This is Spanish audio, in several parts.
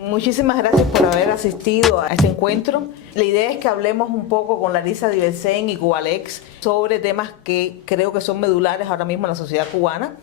Muchísimas gracias por haber asistido a este encuentro. La idea es que hablemos un poco con Larissa Diversen y Cubalex sobre temas que creo que son medulares ahora mismo en la sociedad cubana.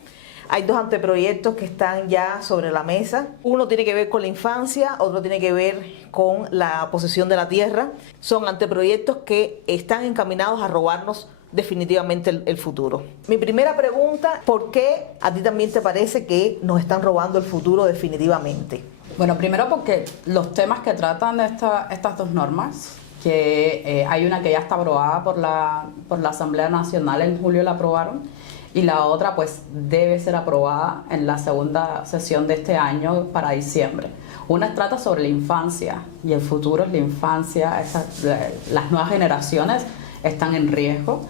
Hay dos anteproyectos que están ya sobre la mesa. Uno tiene que ver con la infancia, otro tiene que ver con la posesión de la tierra. Son anteproyectos que están encaminados a robarnos definitivamente el futuro. Mi primera pregunta, ¿por qué a ti también te parece que nos están robando el futuro definitivamente? Bueno, primero porque los temas que tratan estas dos normas, que hay una que ya está aprobada por la Asamblea Nacional, en julio la aprobaron, y la otra pues debe ser aprobada en la segunda sesión de este año para diciembre. Una trata sobre la infancia y el futuro es la infancia, las nuevas generaciones están en riesgo,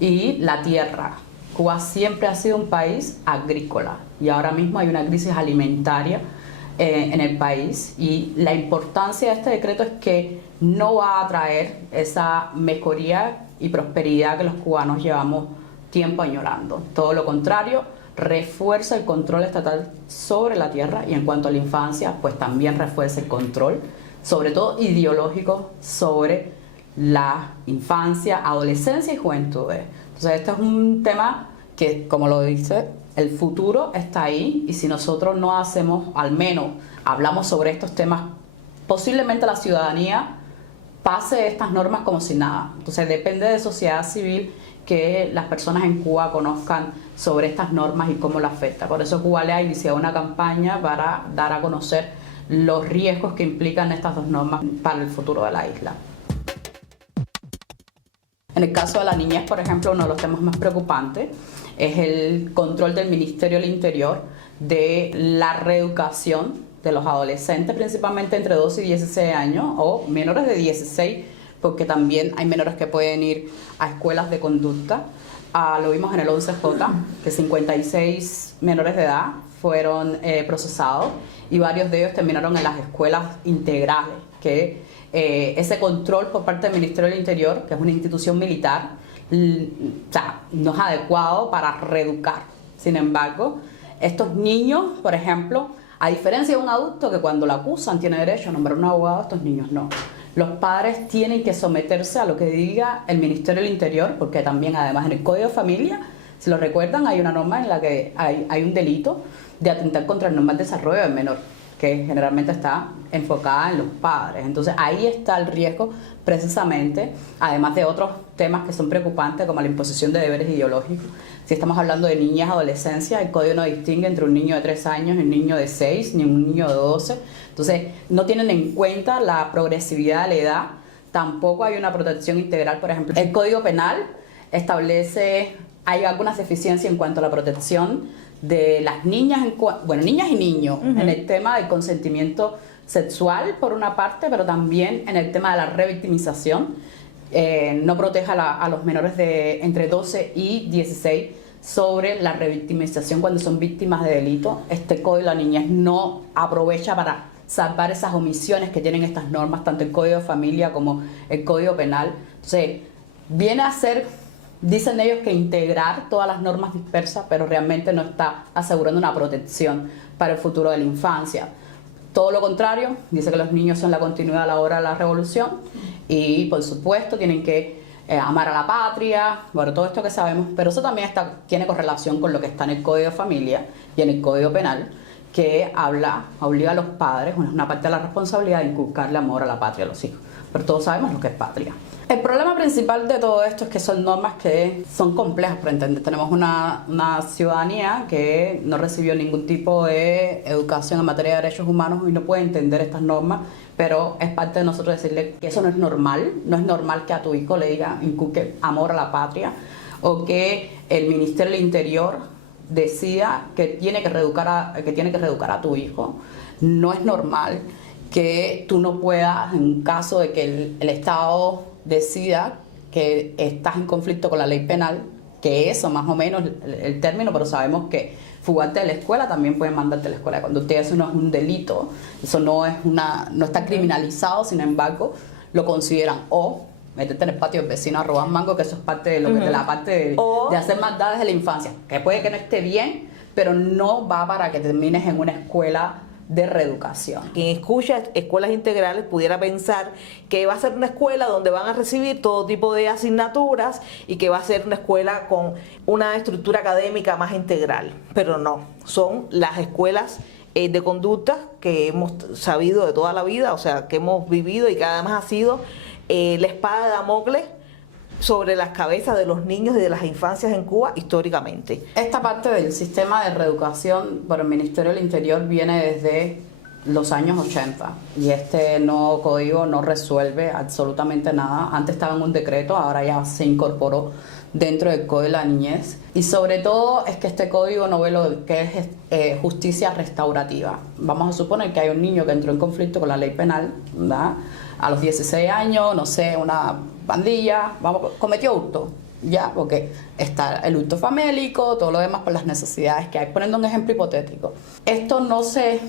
y la tierra. Cuba siempre ha sido un país agrícola y ahora mismo hay una crisis alimentaria en el país, y la importancia de este decreto es que no va a traer esa mejoría y prosperidad que los cubanos llevamos tiempo añorando. Todo lo contrario, refuerza el control estatal sobre la tierra, y en cuanto a la infancia, pues también refuerza el control, sobre todo ideológico, sobre la infancia, adolescencia y juventud. Entonces este es un tema que, como lo dice, el futuro está ahí, y si nosotros no hacemos, al menos hablamos sobre estos temas, posiblemente la ciudadanía pase estas normas como si nada. Entonces depende de sociedad civil que las personas en Cuba conozcan sobre estas normas y cómo las afecta. Por eso Cuba le ha iniciado una campaña para dar a conocer los riesgos que implican estas dos normas para el futuro de la isla. En el caso de la niñez, por ejemplo, uno de los temas más preocupantes es el control del Ministerio del Interior de la reeducación de los adolescentes, principalmente entre 12 y 16 años, o menores de 16, porque también hay menores que pueden ir a escuelas de conducta. Lo vimos en el 11J, que 56 menores de edad fueron procesados, y varios de ellos terminaron en las escuelas integrales, que ese control por parte del Ministerio del Interior, que es una institución militar, no es adecuado para reeducar. Sin embargo, estos niños, por ejemplo, a diferencia de un adulto que cuando lo acusan tiene derecho a nombrar un abogado, estos niños no. Los padres tienen que someterse a lo que diga el Ministerio del Interior, porque también, además, en el Código de Familia, si lo recuerdan, hay una norma en la que hay un delito de atentar contra el normal desarrollo del menor, que generalmente está enfocada en los padres. Entonces ahí está el riesgo, precisamente, además de otros temas que son preocupantes, como la imposición de deberes ideológicos. Si estamos hablando de niñez, adolescencia, el código no distingue entre un niño de 3 años y un niño de 6, ni un niño de 12. Entonces no tienen en cuenta la progresividad de la edad. Tampoco hay una protección integral. Por ejemplo, el Código Penal establece, hay algunas deficiencias en cuanto a la protección de las niñas, niñas y niños, en el tema del consentimiento sexual, por una parte, pero también en el tema de la revictimización. No protege a los menores de entre 12 y 16 sobre la revictimización cuando son víctimas de delito. Este Código de la Niñez no aprovecha para salvar esas omisiones que tienen estas normas, tanto el Código de Familia como el Código Penal. Entonces, viene a ser, dicen ellos, que integrar todas las normas dispersas, pero realmente no está asegurando una protección para el futuro de la infancia. Todo lo contrario, dice que los niños son la continuidad a la hora de la revolución, y por supuesto tienen que amar a la patria, bueno, todo esto que sabemos, pero eso también tiene correlación con lo que está en el Código de Familia y en el Código Penal, que obliga a los padres, es una parte de la responsabilidad, de inculcarle amor a la patria a los hijos. Pero todos sabemos lo que es patria. El problema principal de todo esto es que son normas que son complejas para entender. Tenemos una ciudadanía que no recibió ningún tipo de educación en materia de derechos humanos y no puede entender estas normas, pero es parte de nosotros decirle que eso no es normal. No es normal que a tu hijo le diga, inculque amor a la patria, o que el Ministerio del Interior decida que tiene que reeducar a tu hijo. No es normal que tú no puedas, en caso de que el Estado decida que estás en conflicto con la ley penal, que eso más o menos el término, pero sabemos que fugarte de la escuela también pueden mandarte a la escuela de conducta. Eso no es un delito, eso no está criminalizado, sin embargo, lo consideran. O meterte en el patio del vecino a robar mango, que eso es parte de de la parte de hacer maldades de la infancia, que puede que no esté bien, pero no va para que termines en una escuela de reeducación. Quien escucha escuelas integrales pudiera pensar que va a ser una escuela donde van a recibir todo tipo de asignaturas y que va a ser una escuela con una estructura académica más integral, pero no, son las escuelas de conducta que hemos sabido de toda la vida, o sea, que hemos vivido y que además ha sido la espada de Damocles sobre las cabezas de los niños y de las infancias en Cuba históricamente. Esta parte del sistema de reeducación por el Ministerio del Interior viene desde los años 80 y este nuevo código no resuelve absolutamente nada. Antes estaba en un decreto, ahora ya se incorporó dentro del Código de la Niñez, y sobre todo es que este código no ve lo que es justicia restaurativa. Vamos a suponer que hay un niño que entró en conflicto con la ley penal, ¿verdad? A los 16 años, no sé, una pandilla, cometió hurto, ya, porque está el hurto famélico, todo lo demás por las necesidades que hay. Poniendo un ejemplo hipotético, esto no se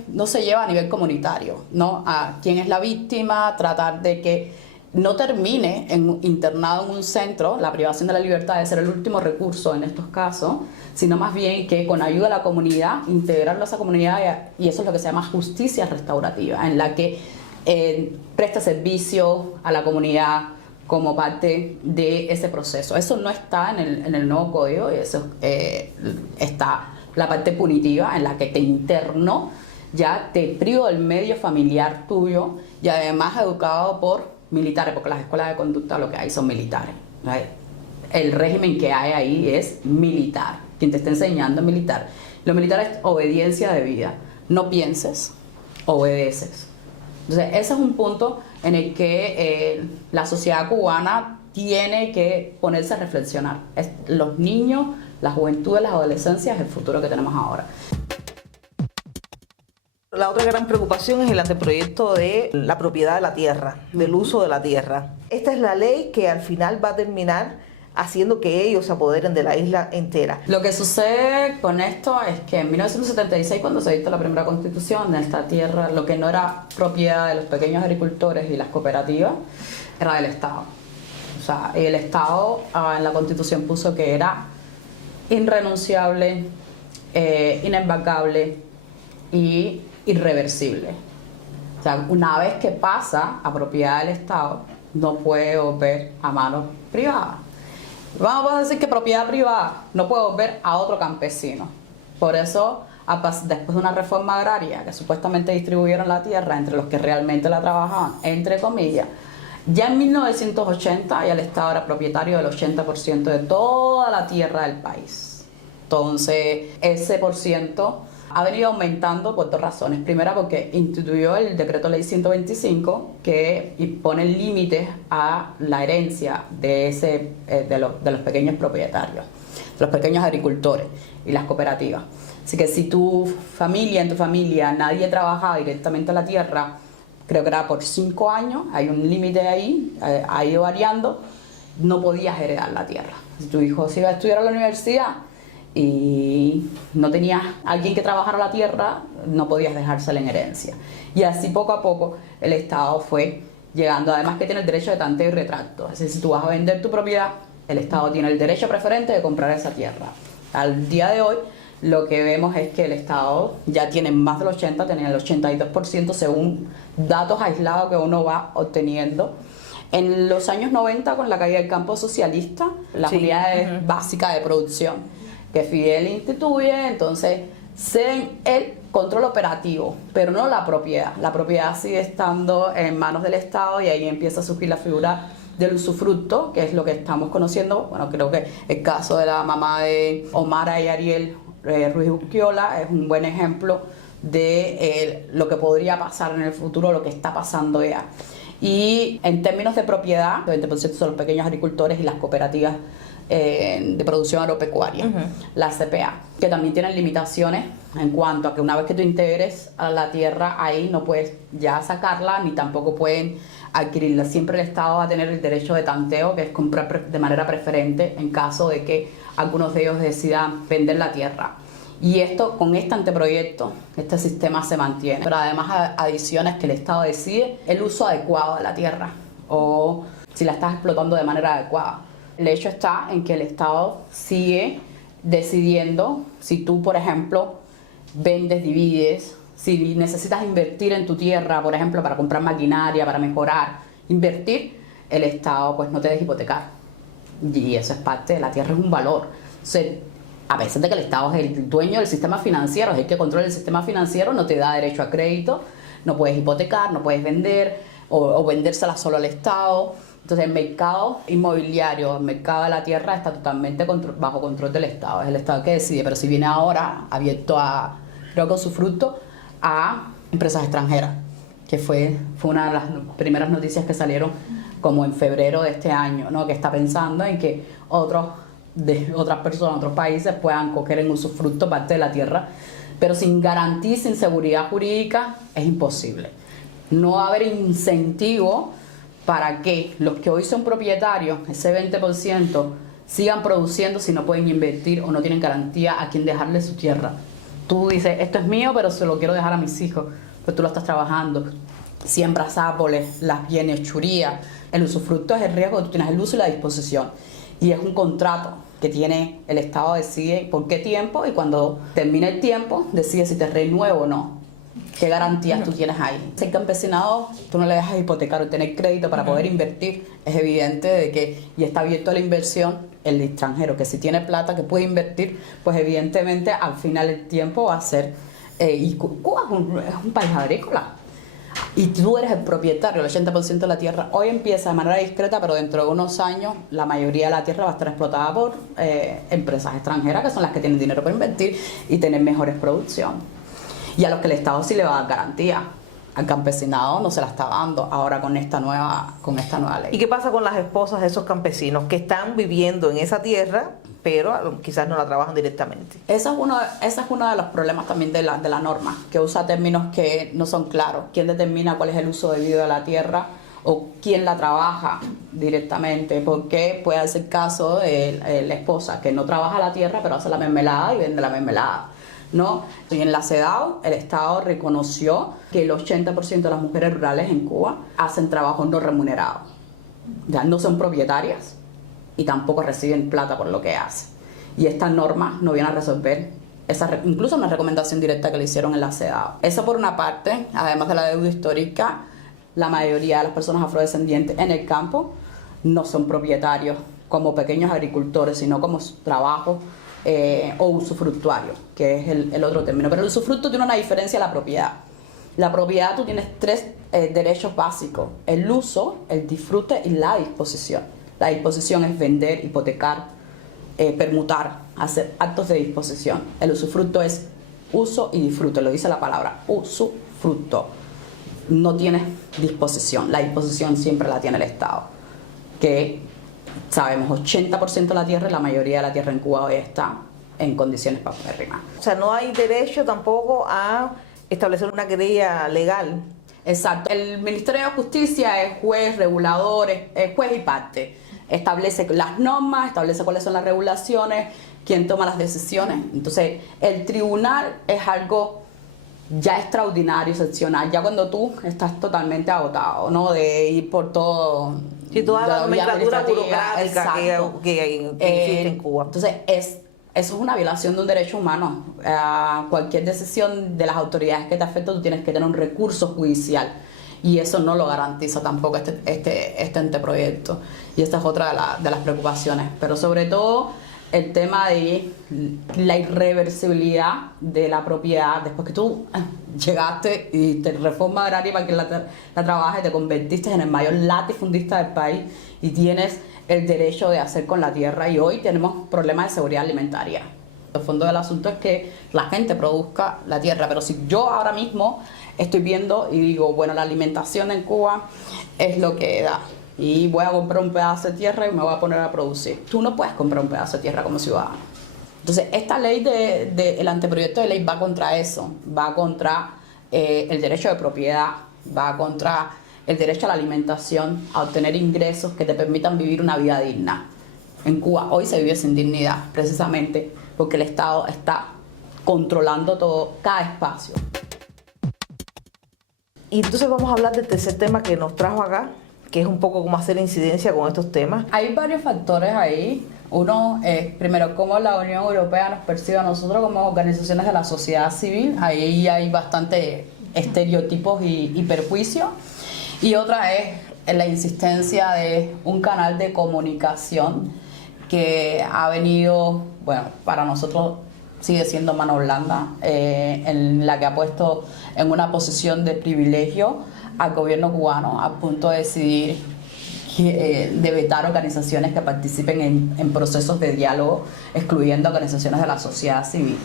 lleva a nivel comunitario, ¿no? A quién es la víctima, tratar de que no termine internado en un centro. La privación de la libertad debe ser el último recurso en estos casos, sino más bien que con ayuda de la comunidad, integrarlo a esa comunidad, y eso es lo que se llama justicia restaurativa, en la que presta servicio a la comunidad como parte de ese proceso. Eso no está en el nuevo código, y eso está la parte punitiva, en la que te interno, ya te privo del medio familiar tuyo, y además educado por militares, porque las escuelas de conducta lo que hay son militares, ¿no? El régimen que hay ahí es militar, quien te está enseñando es militar. Lo militar es obediencia de vida, no pienses, obedeces. Entonces ese es un punto en el que la sociedad cubana tiene que ponerse a reflexionar. Los niños, la juventud, las adolescencias es el futuro que tenemos ahora. La otra gran preocupación es el anteproyecto de la propiedad de la tierra, del uso de la tierra. Esta es la ley que al final va a terminar haciendo que ellos se apoderen de la isla entera. Lo que sucede con esto es que en 1976, cuando se dictó la primera constitución de esta tierra, lo que no era propiedad de los pequeños agricultores y las cooperativas era del Estado. O sea, el Estado en la constitución puso que era irrenunciable, inembargable y irreversible. O sea, una vez que pasa a propiedad del Estado, no puede volver a manos privadas. Vamos a decir que propiedad privada no puede volver a otro campesino. Por eso, después de una reforma agraria que supuestamente distribuyeron la tierra entre los que realmente la trabajaban, entre comillas, ya en 1980 ya el Estado era propietario del 80% de toda la tierra del país. Entonces, ese por ciento ha venido aumentando por dos razones. Primera, porque instituyó el decreto ley 125, que pone límites a la herencia de los pequeños propietarios, de los pequeños agricultores y las cooperativas. Así que si en tu familia nadie trabajaba directamente la tierra, creo que era por 5 años, hay un límite ahí, ha ido variando, no podías heredar la tierra. Si tu hijo se iba a estudiar a la universidad y no tenías alguien que trabajara la tierra, no podías dejársela en herencia. Y así poco a poco el Estado fue llegando, además que tiene el derecho de tanteo y retracto. Es decir, si tú vas a vender tu propiedad, el Estado tiene el derecho preferente de comprar esa tierra. Al día de hoy, lo que vemos es que el Estado ya tiene más del 80%, tenía el 82% según datos aislados que uno va obteniendo. En los años 90, con la caída del campo socialista, las unidades básicas de producción que Fidel instituye, entonces ceden el control operativo, pero no la propiedad. La propiedad sigue estando en manos del Estado, y ahí empieza a surgir la figura del usufructo, que es lo que estamos conociendo. Bueno, creo que el caso de la mamá de Omara y Ariel Ruiz Urquiola es un buen ejemplo de lo que podría pasar en el futuro, lo que está pasando ya. Y en términos de propiedad, el 20% son los pequeños agricultores y las cooperativas de producción agropecuaria, la CPA, que también tienen limitaciones en cuanto a que una vez que tú integres a la tierra, ahí no puedes ya sacarla, ni tampoco pueden adquirirla. Siempre el Estado va a tener el derecho de tanteo, que es comprar de manera preferente en caso de que algunos de ellos decidan vender la tierra. Y esto, con este anteproyecto, este sistema se mantiene. Pero además adiciones que el Estado decide el uso adecuado de la tierra, o si la estás explotando de manera adecuada. El hecho está en que el Estado sigue decidiendo si tú, por ejemplo, vendes, divides, Si necesitas invertir en tu tierra, por ejemplo, para comprar maquinaria, para mejorar, invertir, el Estado pues no te deja hipotecar. Y eso es parte de la tierra, es un valor. Entonces, a pesar de que el Estado es el dueño del sistema financiero, es el que controla el sistema financiero, no te da derecho a crédito, no puedes hipotecar, no puedes vender o vendérsela solo al Estado. Entonces el mercado inmobiliario, el mercado de la tierra está totalmente bajo control del Estado. Es el Estado que decide, pero si viene ahora abierto a, creo que usufructo, a empresas extranjeras, que fue una de las primeras noticias que salieron como en febrero de este año, ¿no? Que está pensando en que otras personas, otros países puedan coger en usufructo parte de la tierra, pero sin garantía y sin seguridad jurídica es imposible. No va a haber incentivo para que los que hoy son propietarios, ese 20%, sigan produciendo si no pueden invertir o no tienen garantía a quién dejarle su tierra. Tú dices, esto es mío, pero se lo quiero dejar a mis hijos, pues tú lo estás trabajando. Siembras árboles, las bienes, churías. El usufructo es el riesgo que tú tienes, el uso y la disposición. Y es un contrato que tiene el Estado, decide por qué tiempo, y cuando termine el tiempo decide si te renuevo o no. ¿Qué garantías tú tienes ahí? Ser campesinado, tú no le dejas hipotecar o tener crédito para poder invertir. Es evidente de que, y está abierto a la inversión, el extranjero que si tiene plata que puede invertir, pues evidentemente al final del tiempo va a ser, y Cuba es un país agrícola. Y tú eres el propietario, el 80% de la tierra. Hoy empieza de manera discreta, pero dentro de unos años la mayoría de la tierra va a estar explotada por empresas extranjeras, que son las que tienen dinero para invertir y tener mejores producciones. Y a los que el Estado sí le va a dar garantía. Al campesinado no se la está dando ahora con esta nueva ley. ¿Y qué pasa con las esposas de esos campesinos que están viviendo en esa tierra, pero quizás no la trabajan directamente? Ese es uno de los problemas también de la norma, que usa términos que no son claros. ¿Quién determina cuál es el uso debido de la tierra o quién la trabaja directamente? Porque puede ser el caso de la esposa que no trabaja la tierra, pero hace la mermelada y vende la mermelada, ¿no? Y en la CEDAW el Estado reconoció que el 80% de las mujeres rurales en Cuba hacen trabajo no remunerado. Ya no son propietarias y tampoco reciben plata por lo que hacen. Y esta norma no viene a resolver incluso una recomendación directa que le hicieron en la CEDAW. Eso por una parte, además de la deuda histórica, la mayoría de las personas afrodescendientes en el campo no son propietarios como pequeños agricultores, sino como trabajo o usufructuario, que es el otro término. Pero el usufructo tiene una diferencia a la propiedad. La propiedad, tú tienes tres derechos básicos: el uso, el disfrute y la disposición. La disposición es vender, hipotecar, permutar, hacer actos de disposición. El usufructo es uso y disfrute, lo dice la palabra, usufructo. No tienes disposición, la disposición siempre la tiene el Estado, que sabemos, 80% de la tierra y la mayoría de la tierra en Cuba hoy está en condiciones paupérrimas. O sea, no hay derecho tampoco a establecer una querella legal. Exacto. El Ministerio de Justicia es juez, regulador, es juez y parte. Establece las normas, establece cuáles son las regulaciones, quién toma las decisiones. Entonces, el tribunal es algo ya extraordinario, excepcional, ya cuando tú estás totalmente agotado, ¿no? De ir por todo. Sí, toda la nomenclatura burocrática que existe en Cuba. Entonces, eso es una violación de un derecho humano. Cualquier decisión de las autoridades que te afecta, tú tienes que tener un recurso judicial. Y eso no lo garantiza tampoco este anteproyecto. Y esta es otra de las preocupaciones. Pero sobre todo el tema de la irreversibilidad de la propiedad. Después que tú llegaste y te reforma agraria para que la trabajes, te convertiste en el mayor latifundista del país y tienes el derecho de hacer con la tierra. Y hoy tenemos problemas de seguridad alimentaria. El fondo del asunto es que la gente produzca la tierra. Pero si yo ahora mismo estoy viendo y digo, bueno, la alimentación en Cuba es lo que da, y voy a comprar un pedazo de tierra y me voy a poner a producir. Tú no puedes comprar un pedazo de tierra como ciudadano. Entonces, esta ley el anteproyecto de ley va contra eso, va contra el derecho de propiedad, va contra el derecho a la alimentación, a obtener ingresos que te permitan vivir una vida digna. En Cuba hoy se vive sin dignidad, precisamente porque el Estado está controlando todo, cada espacio. Y entonces vamos a hablar del tercer tema que nos trajo acá, que es un poco como hacer incidencia con estos temas. Hay varios factores ahí. Uno es, primero, cómo la Unión Europea nos percibe a nosotros como organizaciones de la sociedad civil. Ahí hay bastante estereotipos y perjuicios. Y otra es la insistencia de un canal de comunicación que ha venido, bueno, para nosotros sigue siendo mano blanda, en la que ha puesto en una posición de privilegio al gobierno cubano, a punto de decidir de vetar organizaciones que participen en procesos de diálogo, excluyendo organizaciones de la sociedad civil.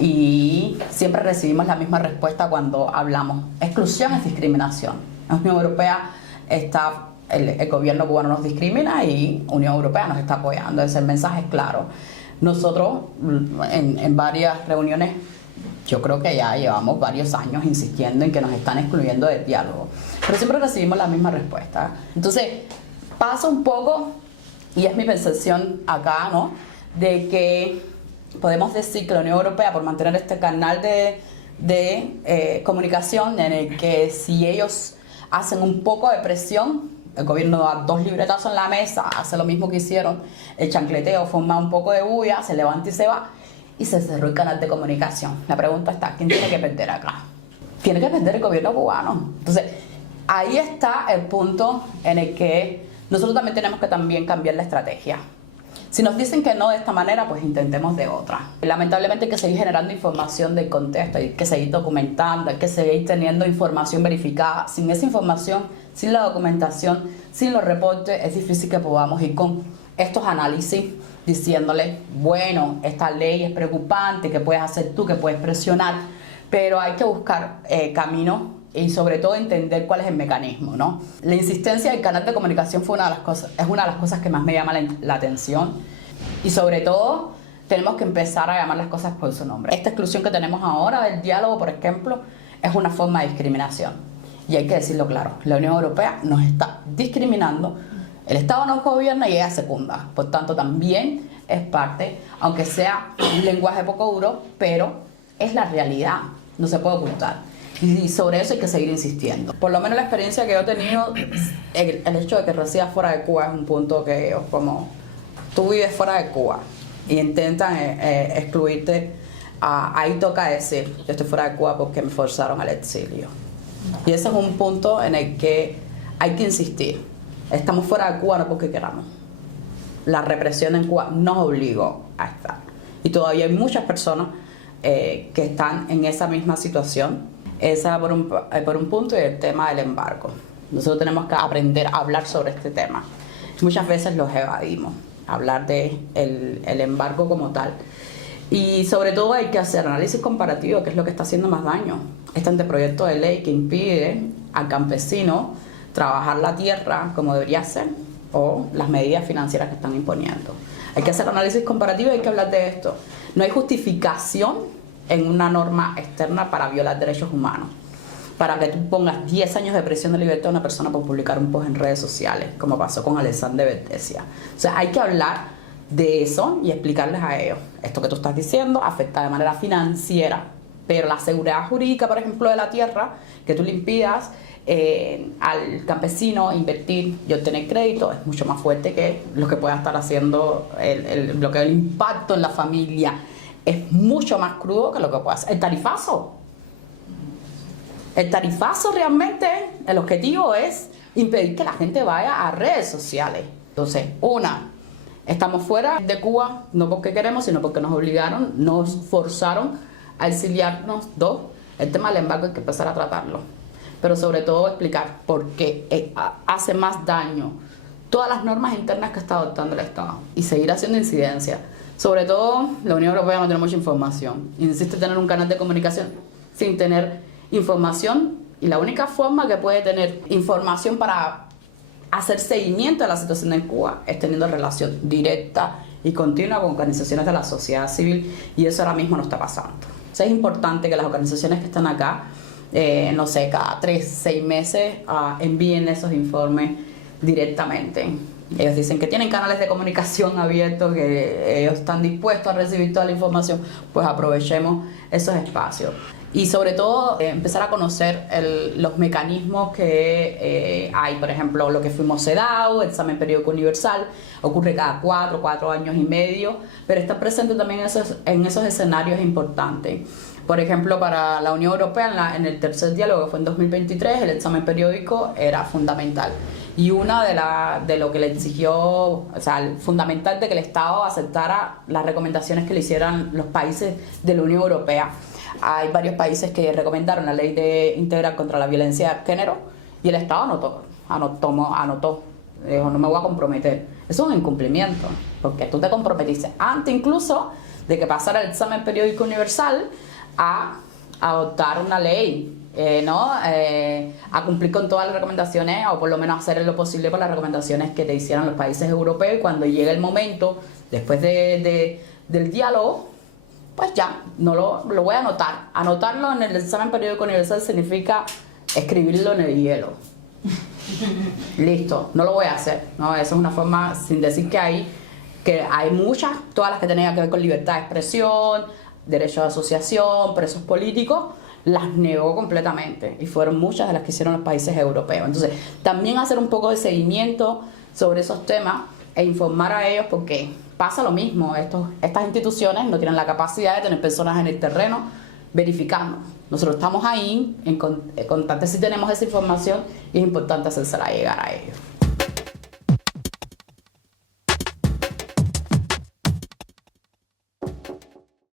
Y siempre recibimos la misma respuesta cuando hablamos. Exclusión es discriminación. La Unión Europea está, el gobierno cubano nos discrimina y Unión Europea nos está apoyando. Ese mensaje es claro. Nosotros en varias reuniones, yo creo que ya llevamos varios años insistiendo en que nos están excluyendo del diálogo, pero siempre recibimos la misma respuesta. Entonces pasa un poco, y es mi percepción acá, ¿no?, de que podemos decir que la Unión Europea, por mantener este canal de comunicación en el que si ellos hacen un poco de presión, el gobierno da 2 libretazos en la mesa, hace lo mismo que hicieron, el chancleteo, forma un poco de bulla, se levanta y se va, y se cerró el canal de comunicación. La pregunta está, ¿quién tiene que perder acá? Tiene que perder el gobierno cubano. Entonces, ahí está el punto en el que nosotros también tenemos que también cambiar la estrategia. Si nos dicen que no de esta manera, pues intentemos de otra. Lamentablemente hay que seguir generando información del contexto, hay que seguir documentando, hay que seguir teniendo información verificada. Sin esa información, sin la documentación, sin los reportes, es difícil que podamos ir con estos análisis diciéndole, bueno, esta ley es preocupante, ¿qué puedes hacer tú? ¿Qué puedes presionar? Pero hay que buscar caminos y sobre todo entender cuál es el mecanismo, ¿no? La insistencia del canal de comunicación es una de las cosas que más me llama la atención, y sobre todo tenemos que empezar a llamar las cosas por su nombre. Esta exclusión que tenemos ahora del diálogo, por ejemplo, es una forma de discriminación, y hay que decirlo claro, la Unión Europea nos está discriminando, el Estado nos gobierna y ella secunda, por tanto también es parte, aunque sea un lenguaje poco duro, pero es la realidad, no se puede ocultar. Y sobre eso hay que seguir insistiendo. Por lo menos la experiencia que yo he tenido, el hecho de que residas fuera de Cuba es un punto que ellos, como tú vives fuera de Cuba y intentan excluirte, ahí toca decir, yo estoy fuera de Cuba porque me forzaron al exilio. Y ese es un punto en el que hay que insistir. Estamos fuera de Cuba no porque queramos. La represión en Cuba nos obligó a estar. Y todavía hay muchas personas que están en esa misma situación. Esa por un punto, y el tema del embargo. Nosotros tenemos que aprender a hablar sobre este tema. Muchas veces los evadimos, hablar de el embargo como tal. Y sobre todo hay que hacer análisis comparativo, que es lo que está haciendo más daño. Este anteproyecto de ley que impide al campesino trabajar la tierra como debería ser, o las medidas financieras que están imponiendo. Hay que hacer análisis comparativo y hay que hablar de esto. No hay justificación en una norma externa para violar derechos humanos, para que tú pongas 10 años de prisión de libertad a una persona por publicar un post en redes sociales, como pasó con Alexandre Bertesia. O sea, hay que hablar de eso y explicarles a ellos, esto que tú estás diciendo afecta de manera financiera, pero la seguridad jurídica, por ejemplo, de la tierra, que tú le impidas al campesino invertir y obtener crédito, es mucho más fuerte que lo que pueda estar haciendo lo que el impacto en la familia. Es mucho más crudo que lo que puede hacer el tarifazo. El tarifazo realmente, el objetivo es impedir que la gente vaya a redes sociales. Entonces, estamos fuera de Cuba, no porque queremos, sino porque nos obligaron, nos forzaron a exiliarnos. 2, el tema del embargo hay que empezar a tratarlo. Pero sobre todo explicar por qué hace más daño todas las normas internas que está adoptando el Estado y seguir haciendo incidencia. Sobre todo, la Unión Europea no tiene mucha información. Insiste en tener un canal de comunicación sin tener información, y la única forma que puede tener información para hacer seguimiento de la situación en Cuba es teniendo relación directa y continua con organizaciones de la sociedad civil, y eso ahora mismo no está pasando. O sea, es importante que las organizaciones que están acá, no sé, cada 3, 6 meses envíen esos informes directamente Ellos dicen que tienen canales de comunicación abiertos, que ellos están dispuestos a recibir toda la información, pues aprovechemos esos espacios. Y sobre todo empezar a conocer los mecanismos que hay, por ejemplo, lo que fuimos CEDAW, examen periódico universal, ocurre cada 4 años y medio, pero estar presente también en esos escenarios es importante. Por ejemplo, para la Unión Europea, en el tercer diálogo, que fue en 2023, el examen periódico era fundamental. Y una de lo que le exigió, o sea, fundamental de que el Estado aceptara las recomendaciones que le hicieran los países de la Unión Europea. Hay varios países que recomendaron la ley integral contra la violencia de género y el Estado anotó, dijo, no me voy a comprometer. Eso es un incumplimiento, porque tú te comprometiste antes incluso de que pasara el examen periódico universal a adoptar una ley, a cumplir con todas las recomendaciones, o por lo menos hacer lo posible por las recomendaciones que te hicieran los países europeos. Y cuando llegue el momento, después del diálogo, pues ya, no lo voy a anotar. Anotarlo en el examen periódico universal significa escribirlo en el hielo. Listo, no lo voy a hacer, ¿no? Esa es una forma, sin decir que hay muchas, todas las que tenían que ver con libertad de expresión, derecho de asociación, presos políticos, las negó completamente, y fueron muchas de las que hicieron los países europeos. Entonces, también hacer un poco de seguimiento sobre esos temas e informar a ellos, porque pasa lo mismo, estas instituciones no tienen la capacidad de tener personas en el terreno verificando. Nosotros estamos ahí en constante, sí tenemos esa información, y es importante hacérsela llegar a ellos.